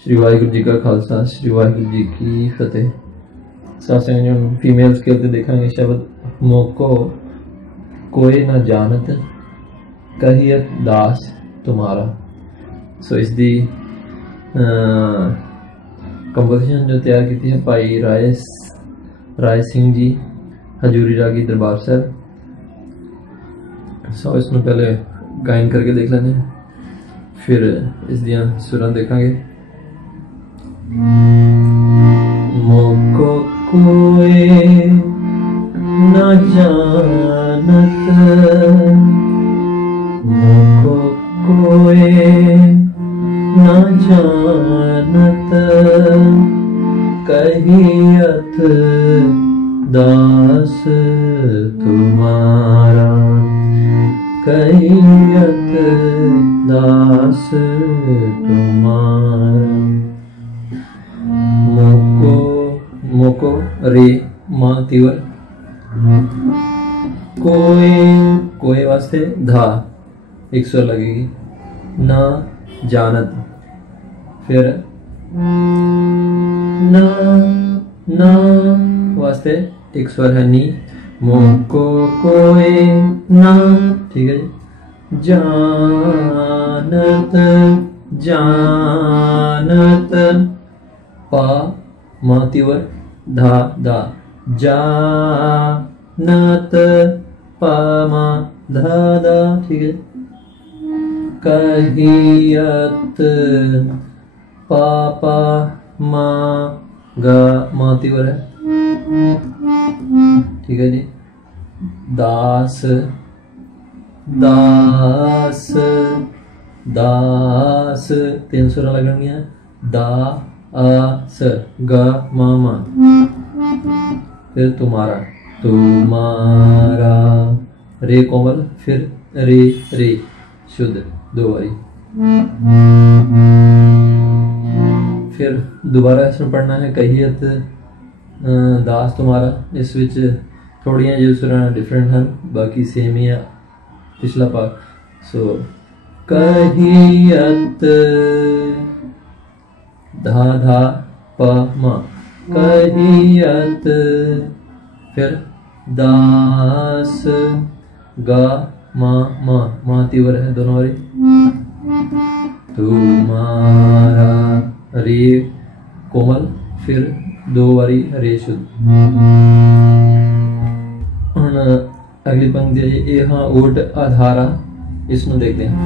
श्री वाहिगुरु जी का खालसा, श्री वाहिगुरु जी की फतेह। सासे जो फीमेल्स खेलते देखेंगे शब्द मोको, कोई ना जानत, कहियत दास तुम्हारा। सो इस दी कंपोजिशन जो तैयार की है भाई राय राय सिंह जी, हजूरी रागी दरबार साहब। सो इसमें पहले गायन करके देख लेने फिर इस दियाँ सुरां देखा मोको न जानत। मोको कोई न जानत। कहियत दास तुम्हारा। कहियत दास तुम्हारा। मोको मोको, रे, माँ, तिवर। कोए कोए वास्ते धा, एक स्वर लगेगी। ना, जानत। फिर, ना ना वास्ते एक स्वर है नी। मोको, कोए, ना, ठीक है जानत जानत। पा मातीवर धा धा जा नत पा, मा, धा धा ठीक है? कहियत, पा पा, मा, गा मातीवर है ठीक है जी? दास दास दास। तीन सुर लगेंगे दा आ स ग म म फिर तुम्हारा तुम्हारा रे कोमल फिर रे रे शुद्ध दो बारी फिर दोबारा इसमें पढ़ना है कहियत दास तुम्हारा इस विच थोड़ियां जो सुरां डिफरेंट हैं बाकी सेम ही है पिछला पार्ट सो कहियत धा धा प म कहियत फिर दास गा मा मा मा तीवर है दोनों और तुम्हारा रे कोमल फिर दो वारी रे शुद्ध अगली पंक्ति है ये. हाँ ओट अधारा इसमें देखते हैं.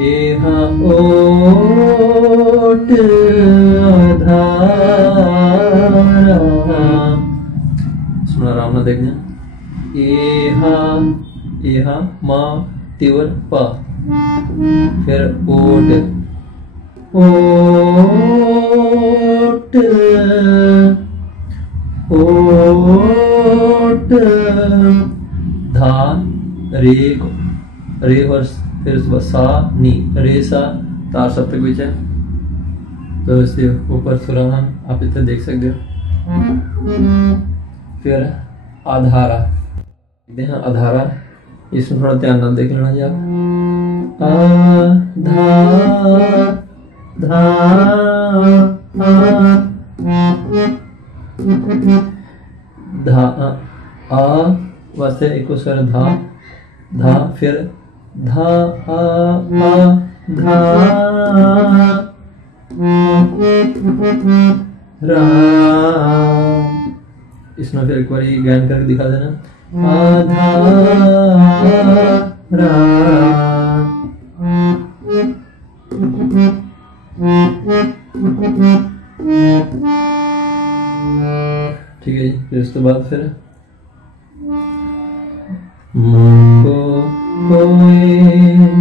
ये हाँ ओ घट सुन आराम ना देखना। एहा एहा, मा, तिवर, पा। फिर ओट। ओट। ओट। धा, रे रे और फिर सा नी। रे, सा, तार सप्तक बीच है। तो इससे ऊपर सुरा हम आप इतना देख सकते हो। फिर आधारा। देखते आधारा। इसमें थोड़ा ध्यान ਨਾਲ देख लेना जी आप। आधा धा धा आ, वास्ते एक स्वर धा। धा, फिर धा आ, धा। इसमें फिर एक बार गायन करके दिखा देना। ठीक है जी, फिर उसके बाद फिर मुझको कोई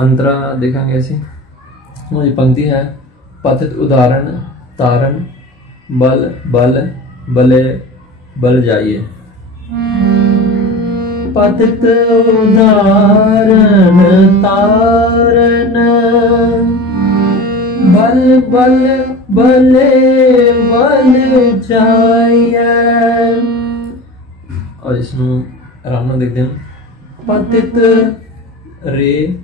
ਅੰਤਰਾ ਦੇਖਾਂਗੇ ਅਸੀਂ। ਉਹਦੀ ਪੰਕਤੀ ਹੈ, ਪਤਿਤ ਉਦਾਹਰਣ, ਤਾਰਨ, ਬਲ ਬਲ, ਬਲੇ, ਬਲ ਜਾਈਏ। ਪਤਿਤ ਉਦਾਰਨ ਤਾਰਨ, ਬਲ ਬਲ, ਬਲੇ, ਬਲ ਜਾਈਏ। ਔਰ ਇਸ ਨੂੰ ਆਰਾਮ ਨਾਲ ਦੇਖਦੇ ਹਾਂ। ਪਤਿਤ ਰੇ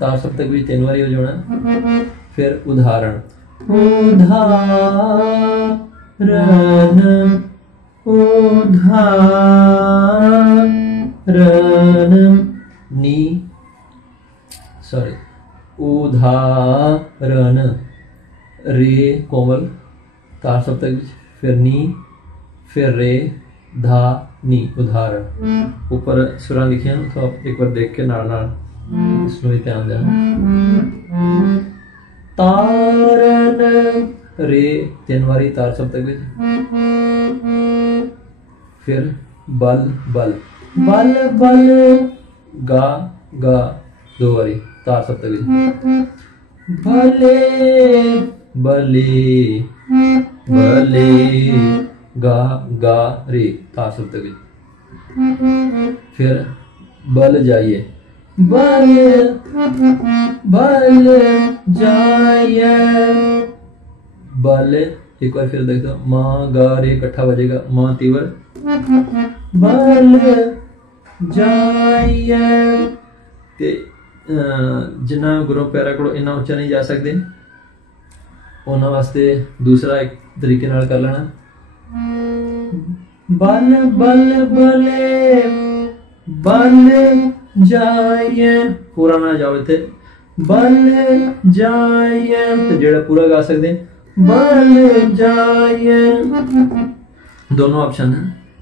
तार सप्तक भी तीन बार हो जाना फिर उदाहरण। उदाहरण। उदाहरण। नी। सॉरी। उदाहरण। रे कोमल। तार सप्तक फिर नी। फिर रे धा नी। उदाहरण। ऊपर सुरा लिखिया तो आप एक बार देख के नाड़ नाड़ इसमें भी ध्यान तारन रे तार सप्तक विच फिर बल बल। बल बल। गा गा। दो बारी तार सप्तक विच भले भले। भले। गा गा रे, तार सप्तक विच फिर बल जाइए। बल बल जाइए बल एक बार फिर देख दो माँ गा रे इकट्ठा बजेगा माँ तीवर बल ਜਾਈਏ ਤੇ ਅਹ, ਜਿਨ੍ਹਾਂ ਗੁਰੂ ਪਿਆਰਾ ਕੋਲ ਇੰਨਾ ਉੱਚਾ ਨਹੀਂ ਜਾ ਸਕਦੇ ਉਹਨਾਂ ਵਾਸਤੇ ਦੂਸਰਾ ਇੱਕ ਤਰੀਕੇ ਨਾਲ ਕਰ ਲੈਣਾ ਬਲ ਬਲ ਬਲੇ ਬਲ ਜਾਈਏ ਪੂਰਾ ਨਾ ਜਾਓ ਇੱਥੇ ਬਲ ਜਾਈਏ ਤੇ ਜਿਹੜਾ ਪੂਰਾ ਗਾ ਸਕਦੇ ਬਲ ਜਾਈਏ दोनों ऑप्शन हैं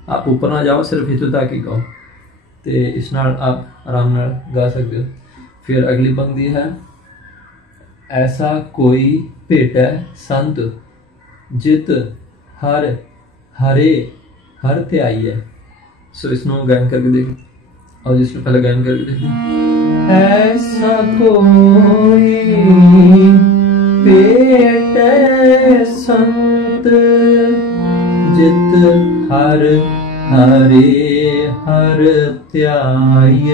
आप ऊपर ना जाओ सिर्फ हितु तक ही गाओ तो इस नाल आप आराम नाल गा सकते हो फिर अगली पंक्ति है ऐसा कोई भेट है संत जित हर हरे हर त्याई है सो इसनो गायन करके देख और इसमें पहले गायन कर ऐसा कोई पेट संत जित हर हरे हर त्याय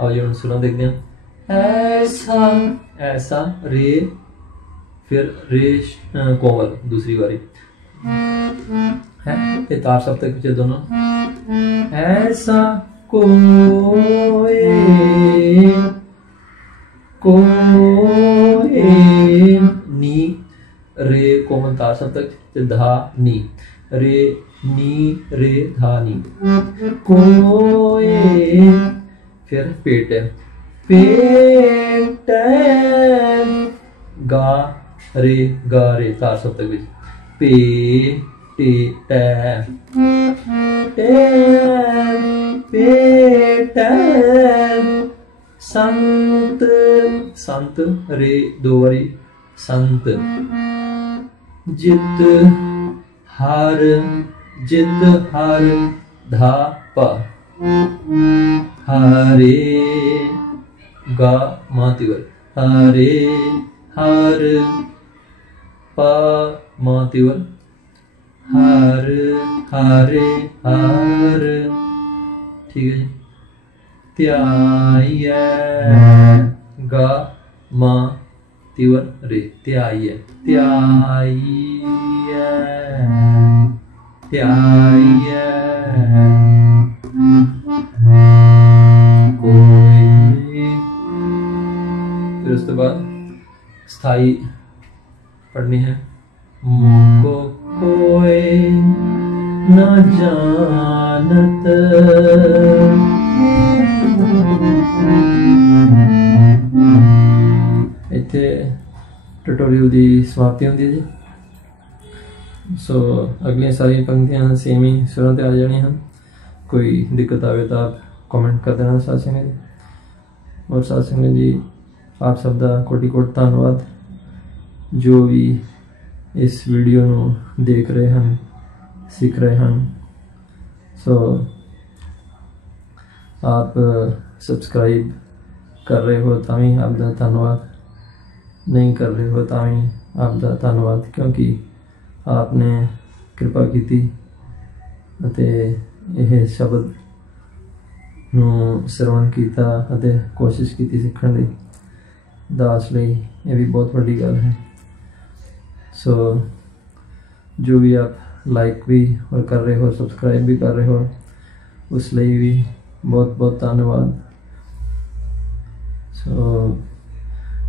और ये सुना देख दिया। ऐसा ऐसा रे फिर रे कोमल दूसरी बारी। है? ये तार सब तक दोनों। ऐसा कोई कोई नी रे कॉमन था सब धा नी। रे नी रे धा नी। कोए फिर पेट। है पेट गा रे गा रे तार सब पे ਟੀਟੈ ਤੇਰਾ ਪੇਟੈ, ਸੰਤ। ਸੰਤ ਰੇ, ਦੋ ਵਾਰੀ। ਸੰਤ। ਜਿਤ ਹਰ ਜਿਤ ਹਰ ਧਾਪ ਹਰੇ ਗਾ ਮਾਤਿਵਰ। ਹਰੇ ਹਰ ਪ ਮਾਤਿਵਰ। हर, हरे, हर। ठीक है। त्याय ग, म, तिवर, रे त्याय त्याय त्याय कोई फिर उसके बाद स्थायी पढ़नी है। मोको कोई न जानत ਇੱਥੇ ਟਿਊਟੋਰੀਅਲ ਦੀ ਸਮਾਪਤੀ ਹੁੰਦੀ ਹੈ ਜੀ ਸੋ ਅਗਲੀਆਂ ਸਾਰੀਆਂ ਪੰਕਤੀਆਂ ਸੇਮ ਹੀ ਸੁਰਾਂ ਤੇ ਆ ਜਾਣੀਆਂ ਹਨ ਕੋਈ ਦਿੱਕਤ ਆਵੇ ਤਾਂ ਆਪ ਕਮੈਂਟ ਕਰ ਦੇਣਾ ਸਾਥ ਸਿੰਘ ਜੀ ਔਰ ਸਾਥ ਸਿੰਘ ਜੀ ਆਪ ਸਭ ਦਾ ਕੋਟੀ ਕੋਟ ਧੰਨਵਾਦ ਜੋ ਵੀ ਇਸ ਵੀਡੀਓ ਨੂੰ ਦੇਖ ਰਹੇ ਹਨ, ਸਿੱਖ ਰਹੇ ਹਨ। ਸੋ ਆਪ ਸਬਸਕ੍ਰਾਈਬ ਕਰ ਰਹੇ ਹੋ ਤਾਂ ਵੀ ਆਪ ਦਾ ਧੰਨਵਾਦ। ਨਹੀਂ ਕਰ ਰਹੇ ਹੋ ਤਾਂ ਵੀ ਆਪ ਦਾ ਧੰਨਵਾਦ, ਕਿਉਂਕਿ ਆਪ ਨੇ ਕਿਰਪਾ ਕੀਤੀ ਅਤੇ ਇਹ ਸ਼ਬਦ ਨੂੰ ਸਰਵਣ ਕੀਤਾ ਅਤੇ ਕੋਸ਼ਿਸ਼ ਕੀਤੀ ਸਿੱਖਣ ਦੀ। ਦਾਸ ਲਈ ਇਹ ਵੀ ਬਹੁਤ ਵੱਡੀ ਗੱਲ ਹੈ। ਸੋ ਜੋ ਵੀ ਆਪ ਲਾਈਕ ਵੀ और कर रहे हो सब्सक्राइब भी कर रहे हो उस लिए भी ਬਹੁਤ ਬਹੁਤ ਧੰਨਵਾਦ ਸੋ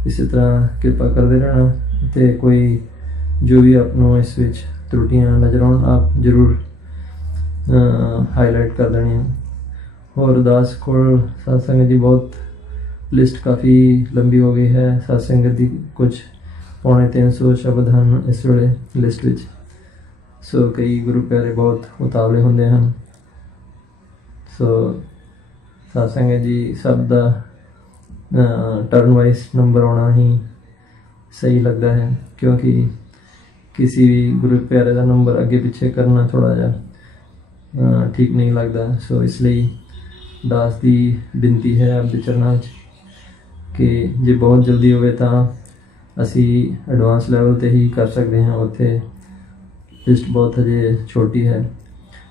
ਇਸੇ ਤਰ੍ਹਾਂ ਕਿਰਪਾ ਕਰਦੇ ਰਹਿਣਾ ਤੇ ਕੋਈ ਜੋ ਵੀ ਆਪ ਨੂੰ ਇਸ ਵਿੱਚ ਤਰੁੱਟੀਆਂ ਨਜ਼ਰ ਆਉਣ ਆਪ ਜ਼ਰੂਰ ਹਾਈਲਾਈਟ ਕਰ ਦੇਣੀਆਂ ਹੋਰ ਦਾਸ ਕੋਲ satsang ਦੀ ਬਹੁਤ ਲਿਸਟ ਕਾਫੀ ਲੰਬੀ ਹੋ ਗਈ ਹੈ satsang ਦੀ ਕੁਝ ਪੌਣੇ 300 ਸ਼ਬਦ ਹਨ ਇਸ ਵੇਲੇ ਲਿਸਟ ਵਿੱਚ। ਸੋ ਕਈ ਗੁਰੂ ਪਿਆਰੇ ਬਹੁਤ ਉਤਾਵਲੇ ਹੁੰਦੇ ਹਨ। ਸੋ ਸਾਸੰਗ ਜੀ, ਸਭ ਦਾ ਟਰਨ ਵਾਈਸ ਨੰਬਰ ਆਉਣਾ ਹੀ ਸਹੀ ਲੱਗਦਾ ਹੈ, ਕਿਉਂਕਿ ਕਿਸੇ ਵੀ ਗੁਰੂ ਪਿਆਰੇ ਦਾ ਨੰਬਰ ਅੱਗੇ ਪਿੱਛੇ ਕਰਨਾ ਥੋੜਾ ਜਿਹਾ ਠੀਕ ਨਹੀਂ ਲੱਗਦਾ। ਸੋ ਇਸ ਲਈ ਦਾਸ ਦੀ ਬੇਨਤੀ ਹੈ ਆਪ ਚਰਨਾਂ 'ਚ ਕਿ ਜੇ ਬਹੁਤ ਜਲਦੀ ਹੋਵੇ ਤਾਂ ਅਸੀਂ ਐਡਵਾਂਸ ਲੈਵਲ ਤੇ ਹੀ ਕਰ ਸਕਦੇ ਹਾਂ, ਉੱਥੇ ਲਿਸਟ ਬਹੁਤ ਹਜੇ ਛੋਟੀ ਹੈ,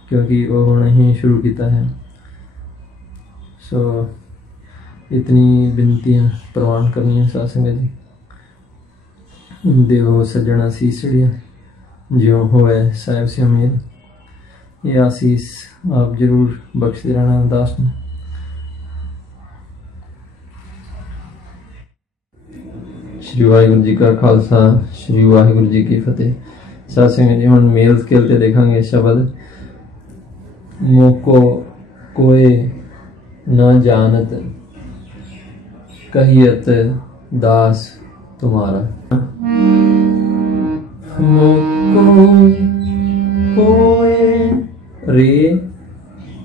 ਕਿਉਂਕਿ ਉਹ ਹੁਣ ਹੀ ਸ਼ੁਰੂ ਕੀਤਾ ਹੈ। ਸੋ ਇਤਨੀ ਬੇਨਤੀਆਂ ਪ੍ਰਵਾਨ ਕਰਨੀਆਂ ਸਾਧ ਸੰਗਤ ਜੀ। ਦੇਵੋ ਸਜਣਾ ਸੀਸੜੀਆਂ ਜਿਉ ਹੋਏ ਸਾਹਿਬ ਸੇ ਅਮੀਰ ਇਹ ਆਸੀਸ ਆਪ ਜਰੂਰ ਬਖਸ਼ਦੇ ਰਹਿਣਾ ਅਰਦਾਸ ਨੂੰ। ਸ੍ਰੀ ਵਾਹਿਗੁਰੂ ਜੀ ਕਾ ਖਾਲਸਾ, ਸ੍ਰੀ ਵਾਹਿਗੁਰੂ ਜੀ ਕੀ ਫਤਿਹ। ਸਾਧ ਸੰਗਤ ਜੀ, ਹੁਣ ਮੇਲ ਸਕੇਲ ਤੇ ਦੇਖਾਂਗੇ ਸ਼ਬਦ। ਮੋਕੋ ਕੋਏ ਨਾ ਜਾਣਤ ਕਹੀਤ ਦਾਸ ਤੁਮਾਰਾ। ਮੋਕੋ ਕੋਏ ਰੇ,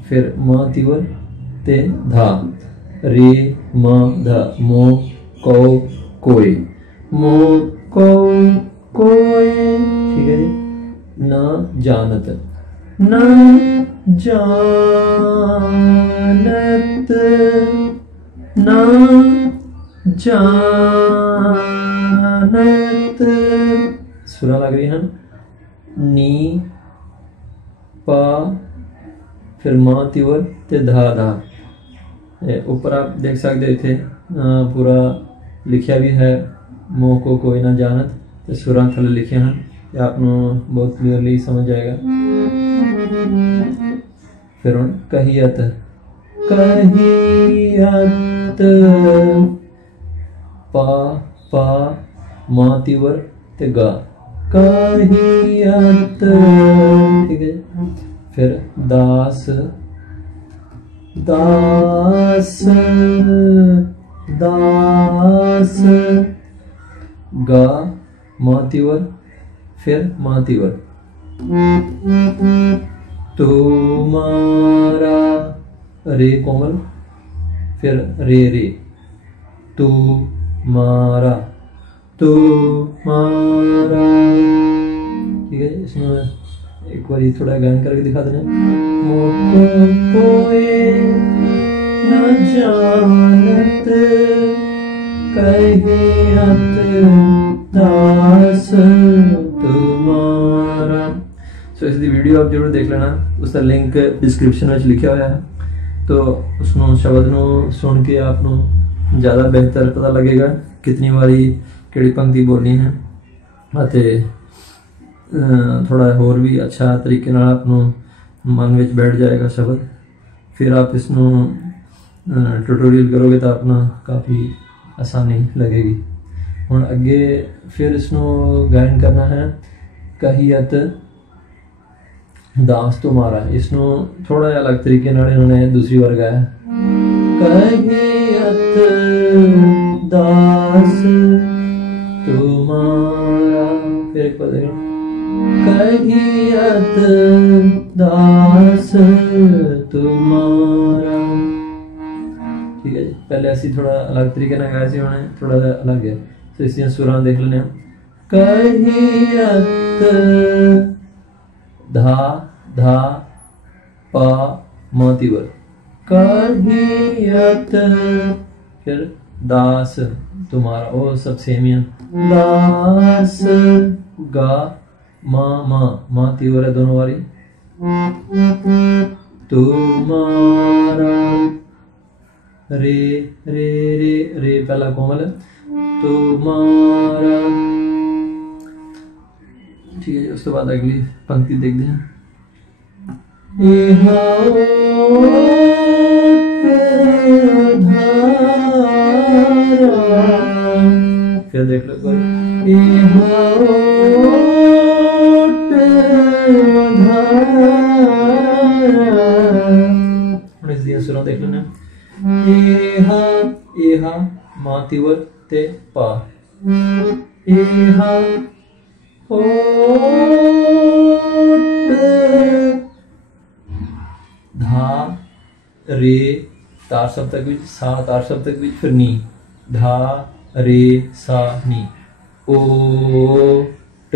ਫਿਰ ਮਾ ਤਿਵਰ ਤੇ ਧਾ। ਰੇ, ਮਾ ਧ ਮੋ ਕੋ ਕੋਈ को कोई ठीक है जी। न जानत। न जानत। न जानत। सुरा लग रही है नी? पा फिर माँ तिवर ते धा धा। ऊपर आप देख सकते थे। अ, पूरा लिखा भी है। ਮੋਹ ਕੋ ਕੋਈ ਨਾ ਜਾਣਤ, ਤੇ ਸੁਰਾਂ ਥੱਲੇ ਲਿਖਿਆ ਹਨ, ਤੇ ਆਪ ਨੂੰ ਬਹੁਤ ਕਲੀਅਰਲੀ ਸਮਝ ਆਏਗਾ। ਫਿਰ ਹੁਣ ਕਹੀਅਤ ਕਹੀਅਤ ਪਾ ਪਾ ਮਾਤੀਵਰ ਤੇ ਗਾ। ਕਹੀਅਤ ਠੀਕ ਹੈ ਫਿਰ ਦਾਸ ਦਾਸ ਦਾਸ गा मातीवर फिर मातीवर तुम्हारा रे कोमल, फिर रे रे। तू मारा ठीक है, इसमें एक बार थोड़ा गायन करके दिखा देना। मोको कोई न जानत कहियत दास तुम्हारा ਸੋ ਇਸ ਦੀ ਵੀਡੀਓ ਆਪ ਜਰੂਰ ਦੇਖ ਲੈਣਾ ਉਸ ਦਾ ਲਿੰਕ ਡਿਸਕ੍ਰਿਪਸ਼ਨ ਵਿੱਚ ਲਿਖਿਆ ਹੋਇਆ ਹੈ ਤੋ ਉਸ ਨੂੰ ਸ਼ਬਦ ਨੂੰ ਸੁਣ ਕੇ ਆਪ ਨੂੰ ਜ਼ਿਆਦਾ ਬਿਹਤਰ ਪਤਾ ਲੱਗੇਗਾ ਕਿਤਨੀ ਵਾਰੀ ਕਿਹੜੀ ਪੰਕਤੀ ਬੋਲਣੀ ਹੈ ਅਤੇ ਥੋੜਾ ਹੋਰ ਵੀ ਅੱਛਾ ਤਰੀਕੇ ਨਾਲ ਆਪ ਨੂੰ ਮਨ ਵਿੱਚ ਬੈਠ ਜਾਏਗਾ ਸ਼ਬਦ ਫਿਰ ਆਪ ਇਸ ਨੂੰ ਟਿਊਟੋਰੀਅਲ ਕਰੋਗੇ ਤਾਂ ਆਪਣਾ ਕਾਫੀ ਆਸਾਨੀ ਲੱਗੇਗੀ। ਹੁਣ ਅੱਗੇ ਫਿਰ ਇਸ ਨੂੰ ਗਾਇਨ ਕਰਨਾ ਹੈ। ਕਹੀਅਤ ਦਾਸ ਤੁਮਾਰਾ ਇਸ ਨੂੰ ਥੋੜਾ ਜਿਹਾ ਅਲੱਗ ਤਰੀਕੇ ਨਾਲ ਇਹਨਾਂ ਨੇ ਦੂਸਰੀ ਵਾਰ ਗਾਇਆ। ਕਹੀਅਤ ਦਾਸ ਤੁਮਾਰਾ ਫਿਰ ਇੱਕ ਵਾਰ ਕਹੀਅਤ ਦਾਸ ਤੁਮਾਰਾ दास तुम्हारा ठीक है जी पहले ऐसी थोड़ा अलग तरीके ना गाया सी होने थोड़ा सा अलग है तो इसलिए सुरां देख लेने हम कहियत धा धा पा मोतीवर कहियत फिर दास तुम्हारा वो सब सेम ही है दास गा मा मा मा तीव्र है दोनों वाली तुम्हारा रे रे रे रे, पहला कोमल। तो है तुम्हारा ठीक है, उसके बाद अगली पंक्ति देखते हैं। फिर देख लो सुनो देख लो ना मातिवर ते पा धा, रे, तार शब्द सा, तार शब्द तक फिर नी। धा, रे, सा, नी। ओ ट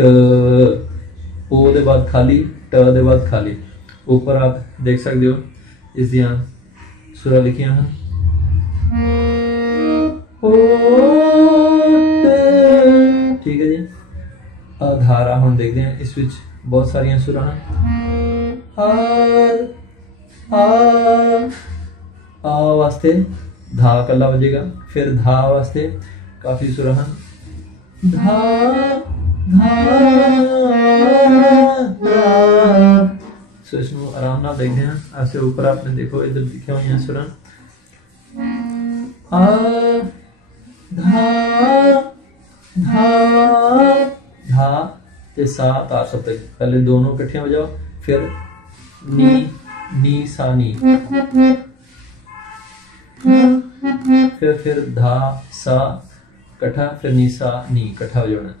ओ दे बाद खाली, ट दे बाद खाली। ऊपर आप देख सकते हो, इस ध्यान सुरा लिखिए यहाँ ठीक है जी। अधारा हम देखते हैं इस विच बहुत सारिया सुरा हार आ वास्ते धा कला बजेगा, फिर धा वास्ते काफ़ी सुरा हाँ? धा धा सो इसको आराम ना देखते हैं ऐसे ऊपर आपने देखो इधर लिखे हुए हैं सुरन ते सा तार सब पहले दोनों इकट्ठे हो जाओ फिर नी नी सा नी फिर फिर धा सा कठा फिर नी सा नी कठा हो जाना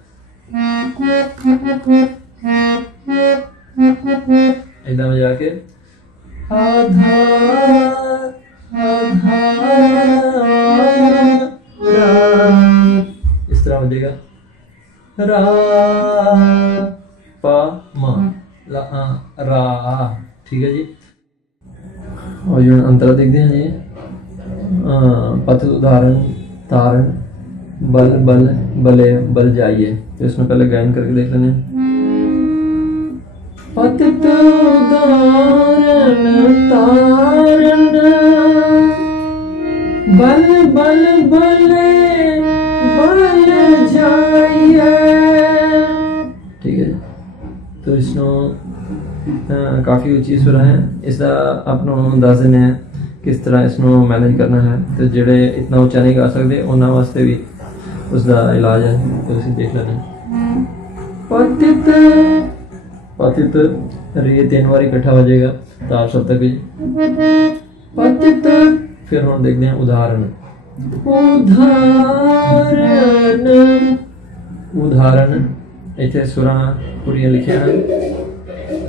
एकदम जाके। इस तरह बजेगा ठीक है जी। और जो अंतरा देखते हैं जी। पथ उदाहरण, तारण, बल बल, बले, बल जाइए। तो इसमें पहले गायन करके देख लेने ਪਤਿਤ ਉਦਾਰਨ ਤਾਰਨ। ਬਲ ਬਲ ਬਲੇ ਬਲ ਜਾਈਏ ਠੀਕ ਹੈ। ਤੋ ਇਸ ਨੂੰ ਕਾਫੀ ਉੱਚੀ ਸੁਰ ਹੈ। ਇਸ ਦਾ ਆਪ ਨੂੰ ਦੱਸ ਦਿੰਦੇ ਆ ਕਿਸ ਤਰ੍ਹਾਂ ਇਸ ਨੂੰ ਮੈਨੇਜ ਕਰਨਾ ਹੈ। ਤੇ ਜਿਹੜੇ ਇਤਨਾ ਉੱਚਾ ਨਹੀਂ ਗਾ ਸਕਦੇ ਉਹਨਾਂ ਵਾਸਤੇ ਵੀ ਉਸ ਦਾ ਇਲਾਜ ਹੈ। ਤੁਸੀਂ ਦੇਖ ਲੈਣਾ ਪਤਿਤ पतित रे तीन बार इकट्ठा हो जाएगा। तार शब्द पतित, फिर हम देखते हैं उदाहरण। उदाहरण। उदाहरण इतने सुरा पूरी लिखिया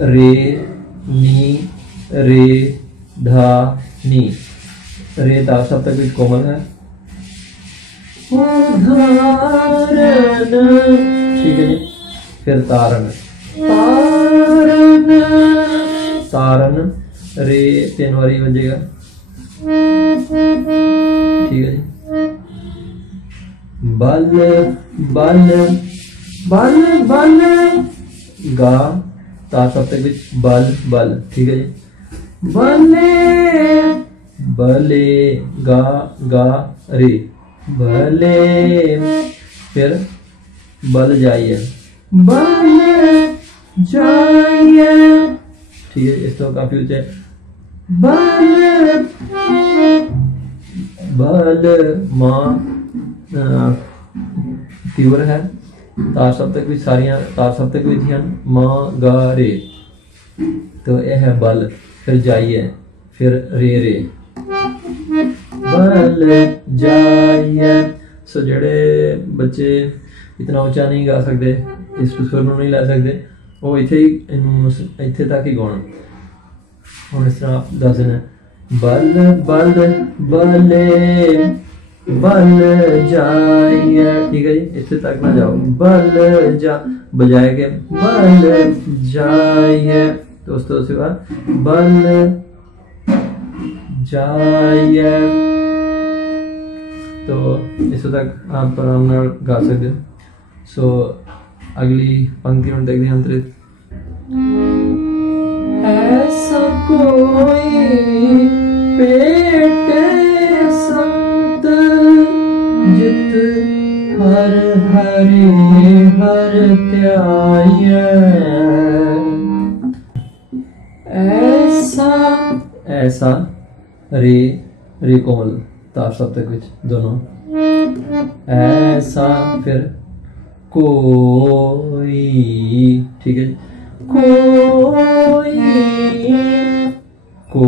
रे, नी, रे, धा, नी। रे ता सप्तक बीच कोमल है। उदाहरण। ठीक है जी। फिर तारण तारण। सारन। रे तीन बारी बजेगा। ठीक है जी। बल बल बल बल। गा ता सप्तक बीच बल बल। ठीक है जी। बले बले गा गा रे। बले फिर बल जाइए। बल ਜਾਈਏ ਠੀਕ ਹੈ ਇਸ ਤੋਂ ਕਾਫੀ ਉੱਚਾ ਹੈ ਬਲ ਬਲ ਮਾਂ तीव्र है तार सप्तक भी सारियां तार सप्तक भी थी माँ गा रे तो यह है बल फिर जाइए फिर रे रे बल जाइए सो ਜਿਹੜੇ ਬੱਚੇ ਇਤਨਾ ਉੱਚਾ ਨਹੀਂ ਗਾ ਸਕਦੇ ਇਸ ਸੁਰ ਨੂੰ ਨਹੀਂ ਲੈ ਸਕਦੇ ਉਹ ਇੱਥੇ ਹੀ ਇਹਨੂੰ ਸ- ਇੱਥੇ ਤੱਕ ਹੀ ਗਾਉਣਾ ਹੁਣ ਇਸ ਤਰ੍ਹਾਂ ਦੱਸ ਦੇਣਾ ਬਲ ਬਲ ਬਲੇ बल जाइए ठीक है जी इससे तक ना जाओ बल जा बजाएंगे बल जाइए दोस्तों से बाद बल जाइए तो इससे तक आप आराम नाल गा सकते हो सो अगली पंक्ति में देखते हैं अंतरित। ऐसा कोई पेट संत जित हर हरे हर त्याय ऐसा ऐसा रे रिकॉल तार सब तक कुछ दोनों। ऐसा फिर कोई ठीक है जी कोई को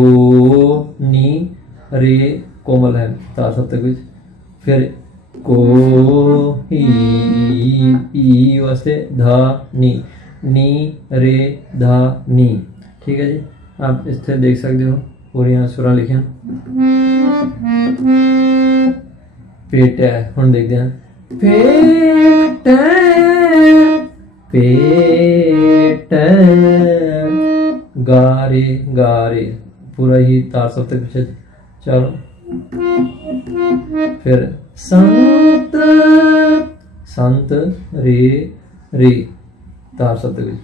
नी रे कोमल है तार सप्तक विच फिर को ही ई वास्ते धा नी नी रे धा नी ठीक है जी आप इस देख सकते हो पूरी सुरा लिखिया पेट है हम देखते हैं पेट पेट, गारे गारे। पूरा ही तार सब तक पीछे। चलो। फिर संत संत रे रे। तार सब तक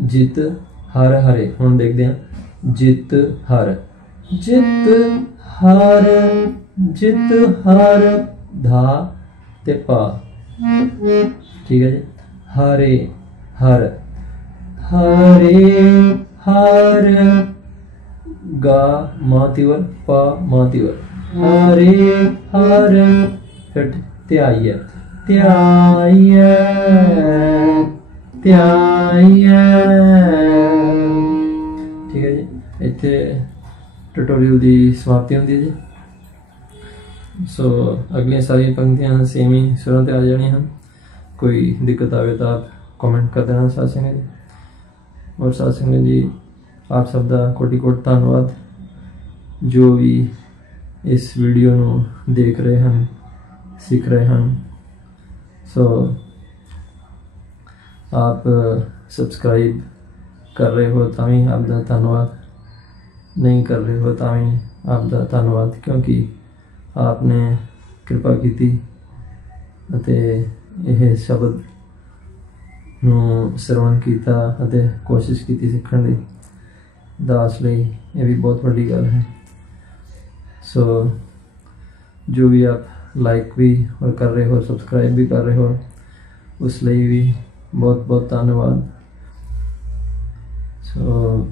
जित, हर, हरे। हम देखते हैं। जित, हर। जित हर। जित, हर। धा ਤੇ ਪਾ। ਠੀਕ ਹੈ ਜੀ? ਹਰੇ, ਹਰ। ਹਰੇ, ਹਰ। ਗਾ ਮਾਤੀਵਰ ਪਾ ਮਾਤੀਵਰ ਹਰੇ, ਹਰ। ਫਿਰ ਧਿਆਈਏ ਧਿਆਈਏ ਧਿਆਈਏ ਠੀਕ ਹੈ ਜੀ? ਇੱਥੇ ਟਿਊਟੋਰੀਅਲ ਦੀ ਸਮਾਪਤੀ ਹੁੰਦੀ ਹੈ ਜੀ। ਸੋ ਅਗਲੀਆਂ ਸਾਰੀਆਂ ਪੰਕਤੀਆਂ ਸੇਮ ਹੀ, ਸੁਰਾਂ ਤੇ ਆ ਜਾਣੀਆਂ ਹਨ। ਕੋਈ ਦਿੱਕਤ ਆਵੇ ਤਾਂ ਆਪ ਕਮੈਂਟ ਕਰ ਦੇਣਾ ਸਾਧ ਸੰਗਤ ਜੀ। ਔਰ ਸਾਧ ਸੰਗਤ ਜੀ, ਆਪ ਸਭ ਦਾ ਕੋਟੀ ਕੋਟ ਧੰਨਵਾਦ। ਜੋ ਵੀ ਇਸ ਵੀਡੀਓ ਨੂੰ ਦੇਖ ਰਹੇ ਹਨ, ਸਿੱਖ ਰਹੇ ਹਨ, ਸੋ ਆਪ ਸਬਸਕ੍ਰਾਈਬ ਕਰ ਰਹੇ ਹੋ ਤਾਂ ਵੀ ਆਪ ਦਾ ਧੰਨਵਾਦ। ਨਹੀਂ ਕਰ ਰਹੇ ਹੋ ਤਾਂ ਵੀ ਆਪ ਦਾ ਧੰਨਵਾਦ, ਕਿਉਂਕਿ ਆਪ ਨੇ ਕਿਰਪਾ ਕੀਤੀ ਅਤੇ ਇਹ ਸ਼ਬਦ ਨੂੰ ਸਰਵਣ ਕੀਤਾ ਅਤੇ ਕੋਸ਼ਿਸ਼ ਕੀਤੀ ਸਿੱਖਣ ਦੀ। ਦਾਸ ਲਈ ਇਹ ਵੀ ਬਹੁਤ ਵੱਡੀ ਗੱਲ ਹੈ। ਸੋ ਜੋ ਵੀ ਆਪ ਲਾਈਕ ਵੀ ਔਰ ਕਰ ਰਹੇ ਹੋ ਸਬਸਕ੍ਰਾਈਬ ਵੀ ਕਰ ਰਹੇ ਹੋ, ਉਸ ਲਈ ਵੀ ਬਹੁਤ ਬਹੁਤ ਧੰਨਵਾਦ। ਸੋ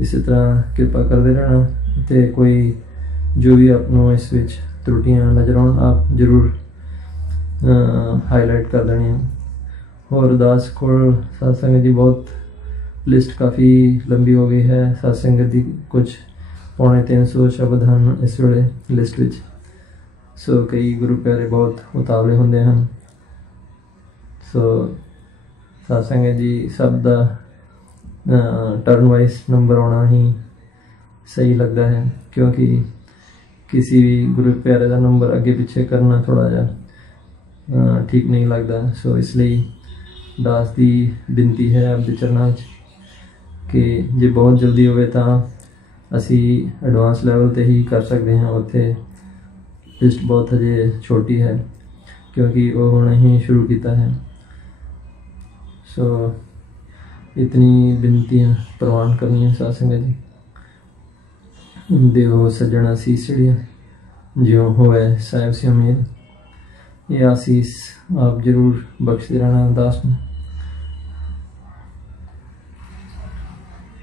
ਇਸੇ ਤਰ੍ਹਾਂ ਕਿਰਪਾ ਕਰਦੇ ਰਹਿਣਾ ਤੇ ਕੋਈ ਜੋ ਵੀ ਆਪ ਨੂੰ ਇਸ ਵਿੱਚ ਤਰੁੱਟੀਆਂ ਨਜ਼ਰ ਆਉਣ, ਆਪ ਜ਼ਰੂਰ ਹਾਈਲਾਈਟ ਕਰ ਦੇਣੀਆਂ। ਹੋਰ ਦਾਸ ਕੋਲ ਸਾਸੰਗ ਦੀ ਬਹੁਤ ਲਿਸਟ ਕਾਫੀ ਲੰਬੀ ਹੋ ਗਈ ਹੈ। ਸਾਸੰਗ ਦੀ ਕੁਝ ਪੌਣੇ 300 ਸ਼ਬਦ ਹਨ ਇਸ ਵੇਲੇ ਲਿਸਟ ਵਿੱਚ। ਸੋ ਕਈ ਗੁਰੂ ਪਿਆਰੇ ਬਹੁਤ ਉਤਾਵਲੇ ਹੁੰਦੇ ਹਨ। ਸੋ ਸਾਸੰਗ ਜੀ ਸਭ ਦਾ ਟਰਨ ਵਾਈਸ ਨੰਬਰ ਆਉਣਾ ਹੀ ਸਹੀ ਲੱਗਦਾ ਹੈ, ਕਿਉਂਕਿ किसी भी ग्रुप प्यारे का नंबर अगे पीछे करना थोड़ा जा ठीक नहीं लगता सो इसलिए दास की बिनती है आपके चरणों कि जे बहुत जल्दी हो तो असी एडवांस लैवल ते ही कर सकते हैं उत्थे लिस्ट बहुत हजे छोटी है क्योंकि वो हमने ही शुरू किया है सो इतनी बिनतियाँ प्रवान करनी है सासंग जी देव ਦਿਓ ਸਜਣਾ ਸੀਸੜੀਆਂ ਜਿਉ ਹੋਏ ਸਾਹਿਬ ਸਿਆਮੇਰ ਇਹ ਆਸੀਸ ਆਪ ਜਰੂਰ ਬਖਸ਼ਦੇ ਰਹਿਣਾ ਅਰਦਾਸ ਨੂੰ।